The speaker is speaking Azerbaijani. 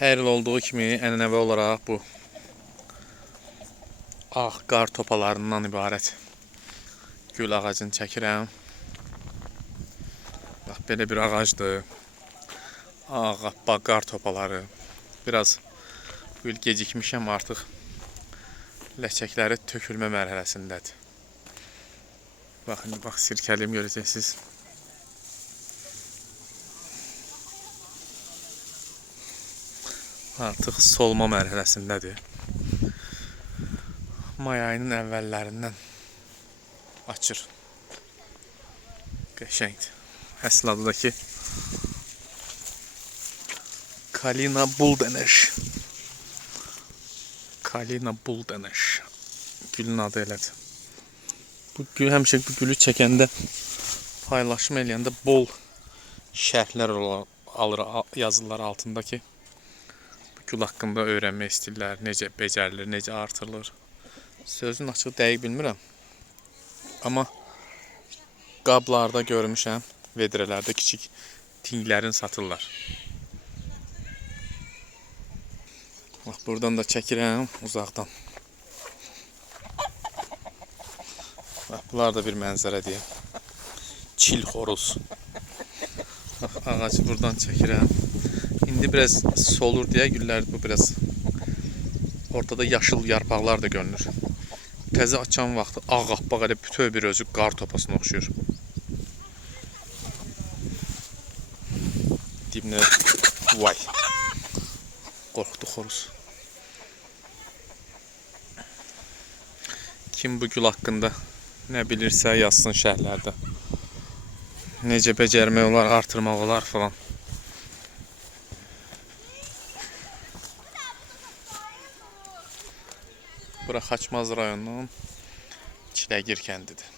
Hər il olduğu kimi ənənəvi olaraq bu ağ qar topalarından ibarət gül ağacını çəkirəm. Bax, belə bir ağacdır. Ağappaq qar topaları. Biraz bu il gecikmişəm, artıq ləçəkləri tökülmə mərhələsindədir. Baxın, bax, sirkəliyim görəcəksiniz. Artıq solma mərhələsindədir. May ayının əvvəllərindən açır. Qəşəngdir. Əsl adı da ki Kalina Buldeneş. Kalina Buldeneş. Gülün adı elədir. Bu gül, həmişə bu gülü çəkəndə, paylaşım eləyəndə bol şərhlər alır, yazırlar altındakı. Gül haqqında öyrənmək istəyirlər, necə becərilir, necə artırılır. Sözün açıq dəqiq bilmirəm. Amma qablarda görmüşəm, vedrələrdə kiçik tinglərin satırlar. Bax, buradan da çəkirəm uzaqdan. Bax, bunlar da bir mənzərə deyəm. Çil xoruz. Bax, ağacı buradan çəkirəm. İndi biraz solur deyə güllər, bu biraz ortada yaşıl yarpaqlar da görünür. Təzə açan vaxtı ağappaq, elə bütöv bir özü qar topasına oxşuyur. Dibinə vay. Qorxdu xoruz. Kim bu gül haqqında nə bilirsə yazsın şərhlərdə. Necə becərmək olar, artırmaq olar falan. Bura Xaçmaz rayonunun Çiləgir kəndidir.